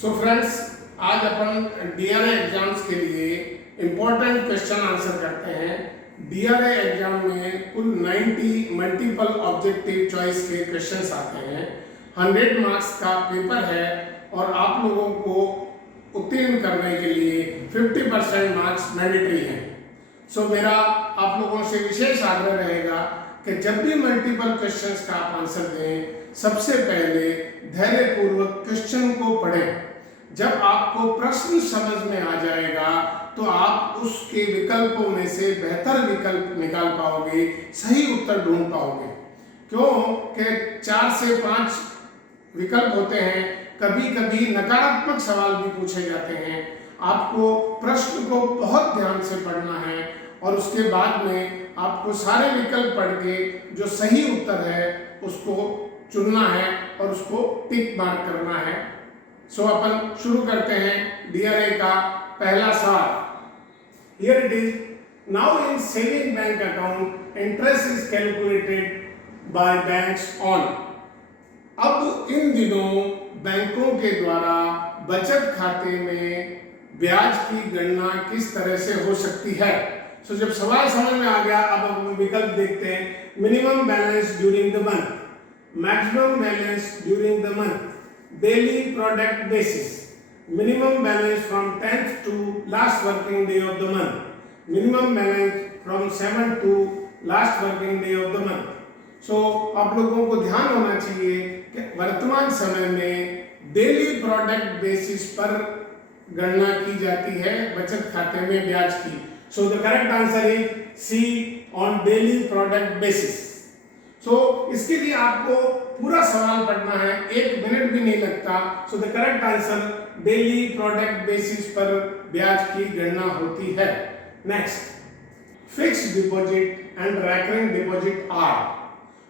So friends, आज अपन DRA exams के लिए इम्पोर्टेंट क्वेश्चन आंसर करते हैं। डीआरए एग्जाम में कुल 90 मल्टीपल ऑब्जेक्टिव चॉइस के क्वेश्चंस आते हैं। 100 मार्क्स का पेपर है और आप लोगों को उत्तीर्ण करने के लिए 50% मार्क्स मैंडेटरी हैं। सो मेरा आप लोगों से विशेष आग्रह रहेगा कि जब भी मल्टीपल क्वेश्चंस का आप आंसर दें, सबसे पहले धैर्यपूर्वक क्वेश्चन को पढ़ें। जब आपको प्रश्न समझ में आ जाएगा तो आप उसके विकल्पों में से बेहतर विकल्प निकाल पाओगे, सही उत्तर ढूंढ पाओगे। क्यों कि 4 से 5 विकल्प होते हैं, कभी कभी नकारात्मक सवाल भी पूछे जाते हैं। आपको प्रश्न को बहुत ध्यान से पढ़ना है और उसके बाद में आपको सारे विकल्प पढ़ के जो सही उत्तर है उसको चुनना है और उसको टिक मार्क करना है। सो अपन शुरू करते हैं डीआरए का पहला सवाल। Here it is, now in saving bank account interest is calculated by banks on. अब इन दिनों बैंकों के द्वारा बचत खाते में ब्याज की गणना किस तरह से हो सकती है। सो जब सवाल समझ में आ गया, अब हम विकल्प देखते हैं। Minimum balance during the month, maximum balance during the month, daily product basis, minimum balance from 10th to last working day of the month, minimum balance from 7th to last working day of the month. So आप लोगों को ध्यान होना चाहिए कि वर्तमान समय में डेली प्रोडक्ट बेसिस पर गणना की जाती है बचत खाते में ब्याज की। So the correct answer is C, on daily product basis. So इसके लिए आपको पूरा सवाल पढ़ना है, 1 मिनट भी नहीं लगता। So the correct answer daily product basis पर ब्याज की गणना होती है। Next, fixed deposit and recurring deposit are.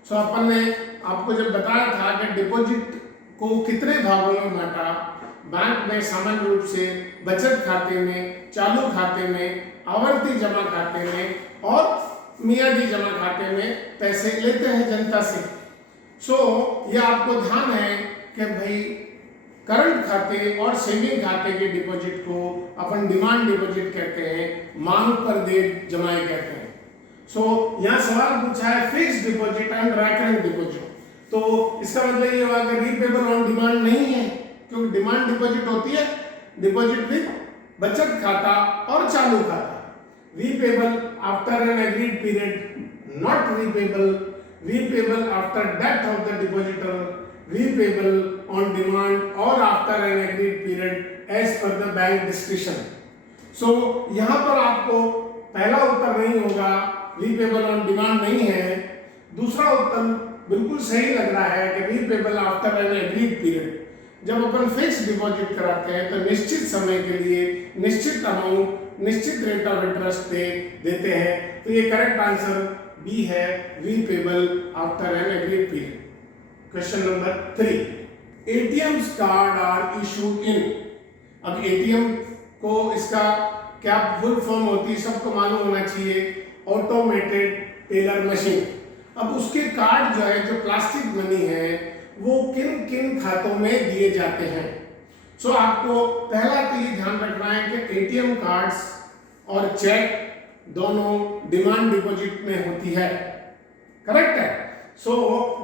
So अपन ने आपको जब बताया था कि डिपॉजिट को कितने भागों में बांटा, बैंक में सामान्य रूप से बचत खाते में, चालू खाते में, आवर्ती जमा खाते में और मियादी जमा खाते में पैसे लेते हैं जनता से। सो ये आपको ध्यान है कि भाई करंट खाते और सेविंग खाते के डिपॉजिट को अपन डिमांड डिपॉजिट कहते हैं, मांग पर दे जमाए कहते हैं। सो यहाँ सवाल पूछा है fixed deposit and recurring deposit, तो इसका मतलब ये हुआ कि रीपेबल ऑन डिमांड नहीं है, क्योंकि डिमांड डिपॉजिट होती है डिपॉजिट विद बचत खाता और चालू खाता। Repayable after an agreed period, not repayable after death of the depositor, repayable on demand or after an agreed period as per the bank discretion. So यहाँ पर आपको पहला उत्तर नहीं होगा, repayable on demand नहीं है। दूसरा उत्तर बिल्कुल सही लग रहा है कि repayable after an agreed period। जब अपन फिक्स डिपॉजिट कराते हैं तो निश्चित समय के लिए निश्चित अमाउंट, निश्चित रेट ऑफ इंटरेस्ट देते हैं, तो ये करेक्ट आंसर बी है, repayable after an agreed period. Question number 3, ATMs card are issued in. अब एटीएम को इसका क्या फुल फॉर्म होती है सबको मालूम होना चाहिए, ऑटोमेटेड टेलर मशीन। अब उसके कार्ड जो है, जो प्लास्टिक मनी है, वो किन किन खातों में दिए जाते हैं। सो आपको पहला तो ये ध्यान रखना है कि एटीएम कार्ड्स और चेक दोनों डिमांड डिपॉजिट में होती है, करेक्ट है। सो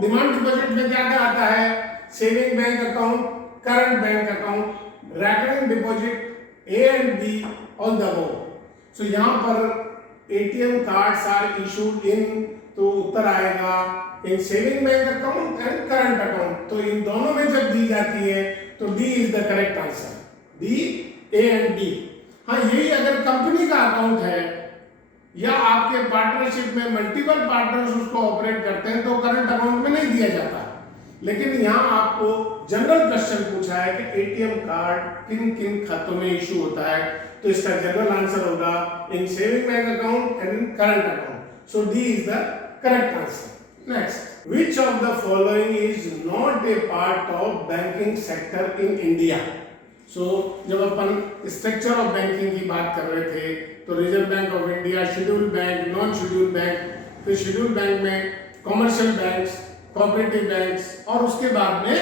डिमांड डिपॉजिट में क्या क्या आता है, saving bank account, current bank account, recurring deposit, A and B on the above. So यहाँ पर ATM cards are issued in, तो उत्तर आएगा in saving bank account and current account. तो इन दोनों में जब दी जाती है तो D is the correct answer, D, A and B. हाँ, यही अगर कंपनी का अकाउंट है या आपके पार्टनरशिप में मल्टीपल पार्टनर्स उसको ऑपरेट करते हैं तो करंट अकाउंट में नहीं दिया जाता। लेकिन यहाँ आपको जनरल क्वेश्चन पूछा है कि एटीएम कार्ड किन किन खातों में इशू होता है, तो इसका जनरल आंसर होगा इन saving bank account and in current account. So D is the correct answer. Next, which of the following is not a part of banking sector in India? So जब अपन structure of banking की बात कर रहे थे तो Reserve bank of India, scheduled bank, non scheduled bank, फिर scheduled bank में commercial banks, cooperative banks और उसके बाद में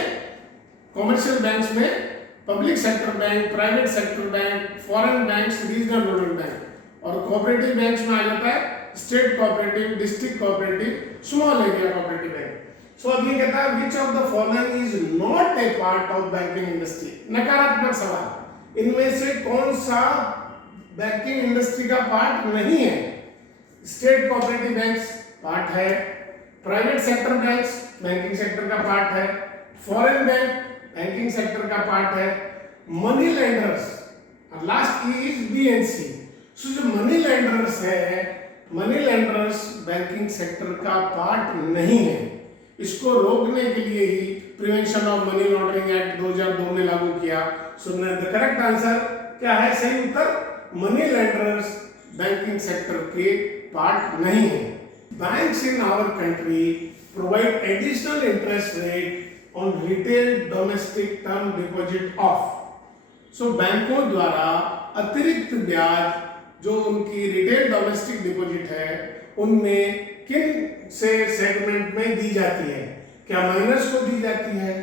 कॉमर्शियल बैंक्स में public sector bank, private sector bank, foreign banks, regional rural bank. और कोऑपरेटिव बैंक्स में आ जाता है state cooperative, district cooperative, small area cooperative bank. So अब ये कहता है which of the following is not a part of banking industry. नकारात्मक सवाल, इनमें से कौन सा बैंकिंग इंडस्ट्री का पार्ट नहीं है? स्टेट कोऑपरेटिव बैंक्स पार्ट है, private sector banks banking sector का पार्ट है, फॉरेन बैंक बैंकिंग सेक्टर का पार्ट है, money lenders, last is BNC. So जो मनी लेंडर्स है, मनी लेंडर्स बैंकिंग सेक्टर का पार्ट नहीं है। इसको रोकने के लिए ही prevention of money laundering act 2002 में लागू किया। सो द करेक्ट आंसर क्या है? सही उत्तर मनी लेंडर्स बैंकिंग सेक्टर के पार्ट नहीं है। Banks in our country provide additional interest rate on retail domestic term deposit of. So बैंकों द्वारा अतिरिक्त ब्याज जो उनकी रिटेल डोमेस्टिक डिपॉजिट है उनमें किन से सेगमेंट में दी जाती है? क्या माइनर्स को दी जाती है,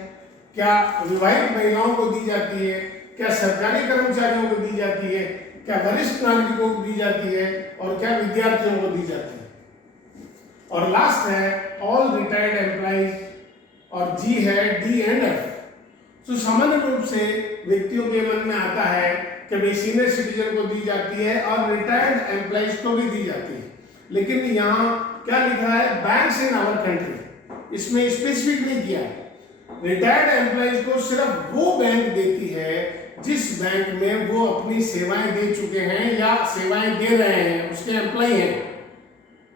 क्या विवाहित महिलाओं को दी जाती है, क्या सरकारी कर्मचारियों को दी जाती है, क्या वरिष्ठ नागरिकों को दी जाती है और क्या विद्यार्थियों को दी जाती है? और लास्ट है ऑल रिटायर्ड एम्प्लॉइज और जी है डी एंड एफ। तो सामान्य रूप से व्यक्तियों के मन में आता है कि भाई सीनियर सिटीजन को दी जाती है और रिटायर्ड एम्प्लॉइज को भी दी जाती है, लेकिन यहाँ क्या लिखा है? बैंक्स इन आवर कंट्री, इसमें स्पेसिफिक नहीं किया है। रिटायर्ड एम्प्लॉइज को सिर्फ वो बैंक देती है जिस बैंक में वो अपनी सेवाएं दे चुके हैं या सेवाएं दे रहे हैं, उसके एम्प्लॉय हैं,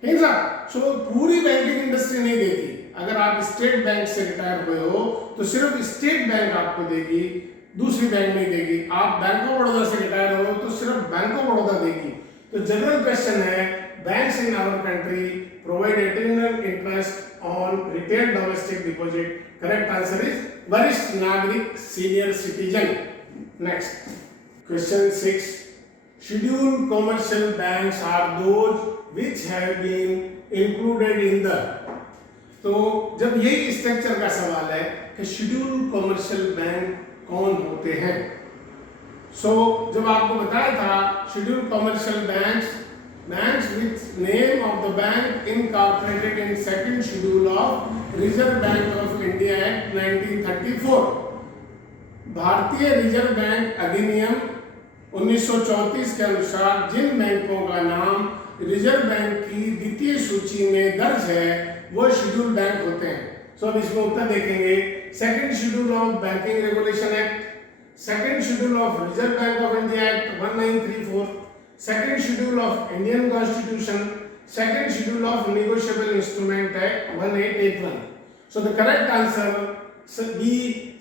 ठीक है। सो पूरी बैंकिंग इंडस्ट्री नहीं देती। अगर आप स्टेट बैंक से रिटायर हुए हो तो सिर्फ स्टेट बैंक आपको देगी, दूसरी बैंक नहीं देगी। आप बैंक ऑफ बड़ौदा से रिटायर हो तो सिर्फ बैंक ऑफ बड़ौदा देगी। तो जनरल क्वेश्चन है banks in our country provide additional interest on retail domestic deposit. Correct answer is वरिष्ठ नागरिक, senior citizen. Next question 6, scheduled commercial banks are those which have been included in the. तो जब यही structure का सवाल है कि शेड्यूल्ड कमर्शियल बैंक कौन होते हैं, जब आपको बताया था scheduled commercial banks with name of the bank incorporated in second schedule of Reserve Bank of India Act 1934। भारतीय रिजर्व बैंक अधिनियम 1934 के अनुसार जिन बैंकों का नाम रिजर्व बैंक की द्वितीय सूची में दर्ज है वो शेड्यूल बैंक होते हैं। अब इसमें उत्तर देखेंगे। Second schedule of banking regulation act, second schedule of reserve bank of India act 1934, second schedule of Indian constitution, second schedule of negotiable instrument act 1881। The correct answer B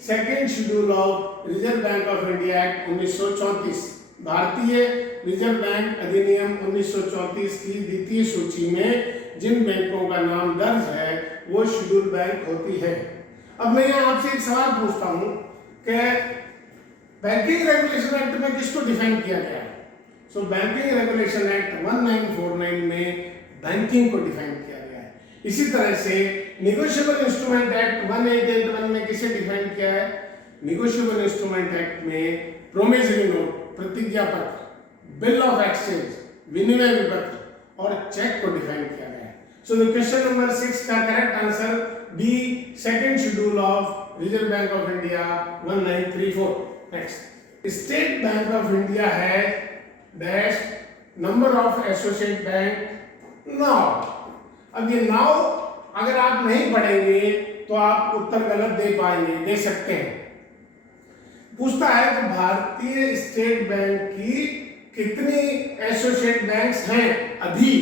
second schedule of reserve bank of India act 1934। भारतीय reserve bank अधिनियम 1934 की द्वितीय सूची में जिन बैंकों का नाम दर्ज है वो शेड्यूल बैंक होती है। अब मैं यहाँ आपसे एक सवाल पूछता हूँ कि बैंकिंग रेगुलेशन एक्ट में किसको डिफाइन किया गया है? बैंकिंग रेगुलेशन एक्ट 1949 में बैंकिंग को डिफाइन किया गया है। इसी तरह से नेगोशिएबल इंस्ट्रूमेंट एक्ट 1881 में किसे डिफाइन किया है? नेगोशिएबल इंस्ट्रूमेंट एक्ट में प्रोमिसरी नोट, प्रतिज्ञा पत्र, बिल ऑफ एक्सचेंज, विनिमय विपत्र और चेक को डिफाइन किया गया है। क्वेश्चन नंबर 6 का correct answer B second schedule of reserve bank of India 1934। Next, State bank of India है dash number of associate bank now. अब ये नाउ अगर आप नहीं पढ़ेंगे तो आप उत्तर गलत दे सकते हैं। पूछता है कि भारतीय स्टेट बैंक की कितनी एसोसिएट बैंक्स हैं अभी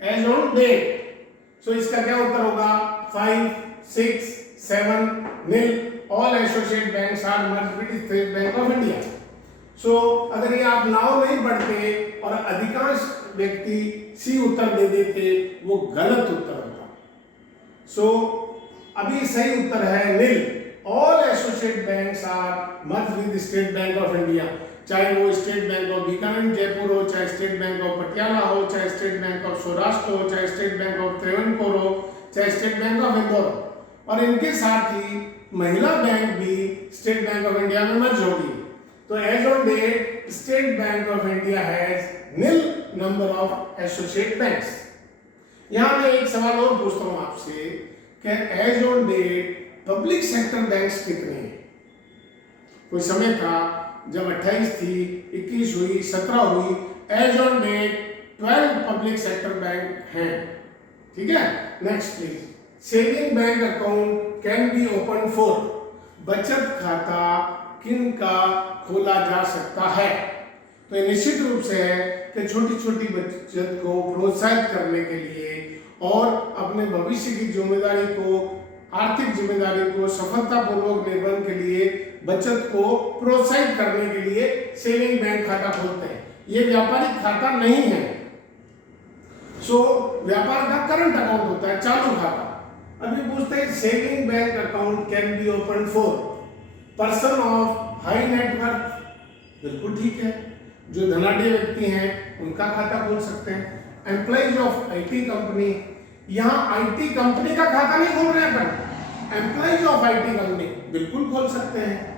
एज ऑन डेट। इसका क्या उत्तर होगा? 5, 6, 7, nil। All associate banks are merged with state bank of India. अगर ये आप नाव नहीं पढ़ते और अधिकांश व्यक्ति सी उत्तर दे देते वो गलत उत्तर होता। अभी सही उत्तर है nil. All associate banks are merged with state bank of India, चाहे वो State bank of Bikaner Jaipur हो, चाहे स्टेट बैंक ऑफ पटियाला हो, चाहे स्टेट बैंक ऑफ सौराष्ट्र हो, चाहे स्टेट बैंक ऑफ त्रावणकोर हो, चाहे स्टेट बैंक ऑफ इंदौर। और इनके साथ ही महिला बैंक भी स्टेट बैंक ऑफ इंडिया में मर्ज होगी। तो as on date state bank of India has nil number of associate banks. यहां मैं एक सवाल और पूछता हूं आपसे कि as on date public sector banks कितने हैं? कोई समय था जब 28 थी, 21 हुई, 17 हुई, as on date 12 public sector bank हैं। ठीक है, next please. Saving bank account can be open for, बचत खाता किन का खोला जा सकता है? तो निश्चित रूप से है कि छोटी छोटी बचत को प्रोत्साहित करने के लिए और अपने भविष्य की जिम्मेदारी को, आर्थिक जिम्मेदारी को सफलतापूर्वक निर्वहन के लिए बचत को प्रोत्साहित करने के लिए सेविंग बैंक खाता खोलते हैं। ये व्यापारिक खाता नहीं है। सो व्यापार का करंट अकाउंट होता है, चालू खाता। अभी पूछते हैं saving bank account can be open for person of high net worth. बिल्कुल ठीक है, जो धनाढ्य व्यक्ति हैं उनका खाता खोल सकते हैं। एम्प्लॉइज ऑफ आईटी कंपनी, यहाँ आईटी कंपनी का खाता नहीं खोल रहे हैं अपन, एम्प्लॉइज ऑफ आईटी कंपनी बिल्कुल खोल सकते हैं।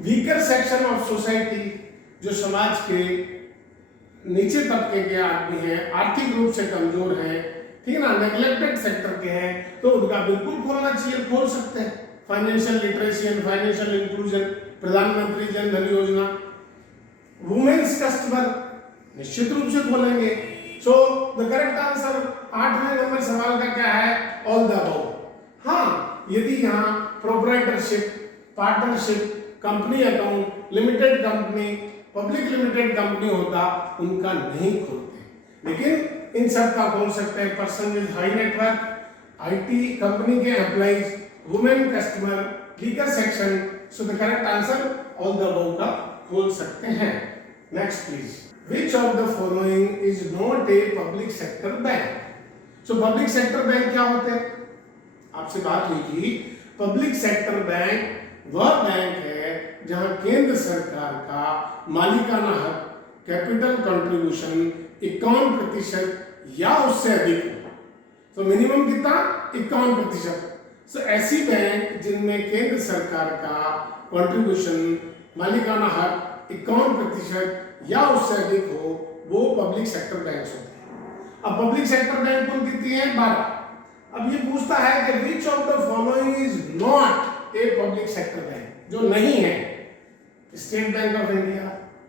वीकर सेक्शन ऑफ सोसाइटी, जो समाज के नीचे तबके के आदमी हैं, आर्थिक रूप से कमजोर हैं, ठीक है ना, नेग्लेक्टेड सेक्टर के हैं, तो उनका बिल्कुल खोलना चाहिए, खोल सकते हैं। Financial literacy and financial inclusion, प्रधानमंत्री जन धन योजना। वुमेन्स कस्टमर निश्चित रूप से खोलेंगे। सो द करेक्ट आंसर 8वें नंबर सवाल का क्या है? All the above. हाँ, यदि यहाँ proprietorship, partnership, company account, limited company, public limited company होता, उनका नहीं खोलते, लेकिन इन सब का खोल सकते हैं। Person with high net worth, IT company के employees, women customer, legal section. So the correct answer all the above का खोल सकते हैं। Next please. Which of the following is not a public sector bank? So public sector bank क्या होते हैं? आपसे बात हुई थी, पब्लिक सेक्टर बैंक वह बैंक है जहां केंद्र सरकार का मालिकाना हक, कैपिटल कंट्रीब्यूशन 51% या उससे अधिक हो। तो मिनिमम कितना? 51%। सो ऐसी बैंक जिनमें केंद्र सरकार का कंट्रीब्यूशन, मालिकाना हक 51% या उससे अधिक हो, वो पब्लिक सेक्टर बैंक होते हैं। अब पब्लिक सेक्टर बैंक कुल कितनी है? 12। अब ये पूछता है कि which of the following is not a public sector bank, जो नहीं है। State bank of India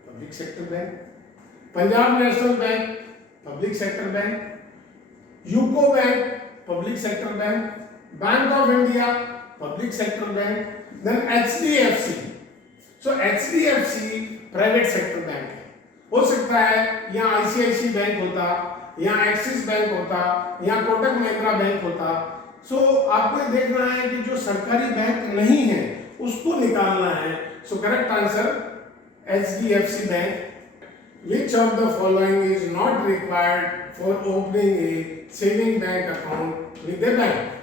public sector bank, Punjab national bank public sector bank, UCO bank public sector bank, bank of India public sector bank, then HDFC. So HDFC private sector bank है। हो सकता है यहाँ ICIC bank होता, यहाँ axis bank होता, यहाँ Kotak Mahindra bank होता। सो आपको देखना है कि जो सरकारी बैंक नहीं है उसको निकालना है। So correct answer HDFC bank. Which of the following is not required for opening a saving bank account with a bank?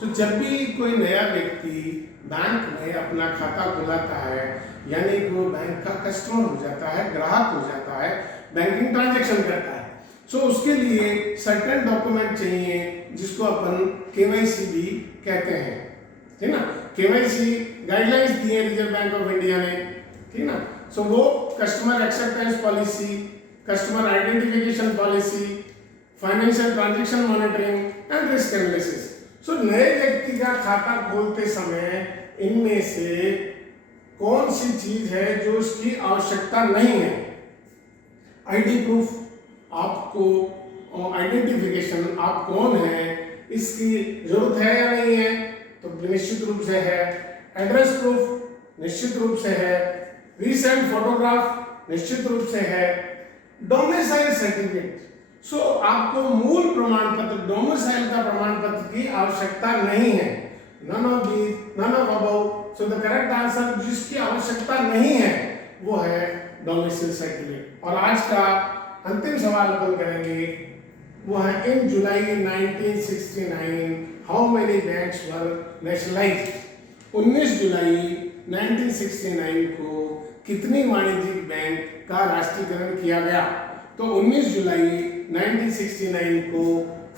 So जब भी कोई नया व्यक्ति बैंक में अपना खाता खुलाता है, यानी कि वो बैंक का कस्टमर हो जाता है, ग्राहक हो जाता है, बैंकिंग ट्रांजैक्शन करता है, सो उसके लिए सर्टेन डॉक्यूमेंट चाहिए जिसको अपन केवाईसी भी कहते हैं, ठीक ना। केवाईसी गाइडलाइंस दी है रिजर्व बैंक ऑफ इंडिया ने, ठीक ना। सो वो customer acceptance policy, customer identification policy, financial transaction monitoring and risk analysis. So नए व्यक्ति का खाता खोलते समय इनमें से कौन सी चीज है जो उसकी आवश्यकता नहीं है? आईडी प्रूफ, आपको आइडेंटिफिकेशन, आप कौन है इसकी जरूरत है या नहीं है? तो निश्चित रूप से है। एड्रेस प्रूफ निश्चित रूप से है। रीसेंट फोटोग्राफ निश्चित रूप से है। डोमिसाइल सर्टिफिकेट, सो आपको मूल प्रमाण पत्र, डोमिसाइल का प्रमाण पत्र की आवश्यकता नहीं है। None of these, none of above. So the correct answer जिसकी आवश्यकता नहीं है वो है डोमिसाइल सर्टिफिकेट। और आज का अंतिम सवाल अपन करेंगे वो है इन जुलाई 1969 how many banks were nationalised? 19 जुलाई 1969 को कितनी वाणिज्यिक बैंक का राष्ट्रीयकरण किया गया? तो 19 जुलाई 1969 को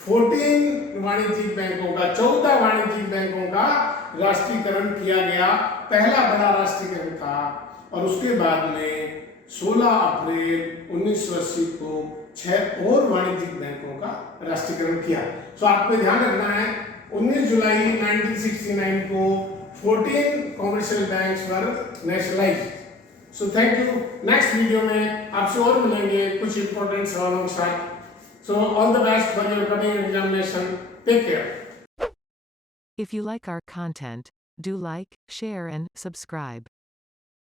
14 वाणिज्यिक बैंकों का, 14 वाणिज्यिक बैंकों का राष्ट्रीयकरण किया गया, पहला बड़ा राष्ट्रीयकरण था। और उसके बाद में 16 अप्रैल 1980 को 6 और वाणिज्यिक बैंकों का राष्ट्रीयकरण किया। सो आपको ध्यान रखना है 19 जुलाई 1969 को 14 commercial banks were nationalised. So thank you. Next video में आपसे और मिलेंगे कुछ इंपॉर्टेंट सवालों के साथ। So all the best for your coming examination. Take care. If you like our content, do like, share and subscribe.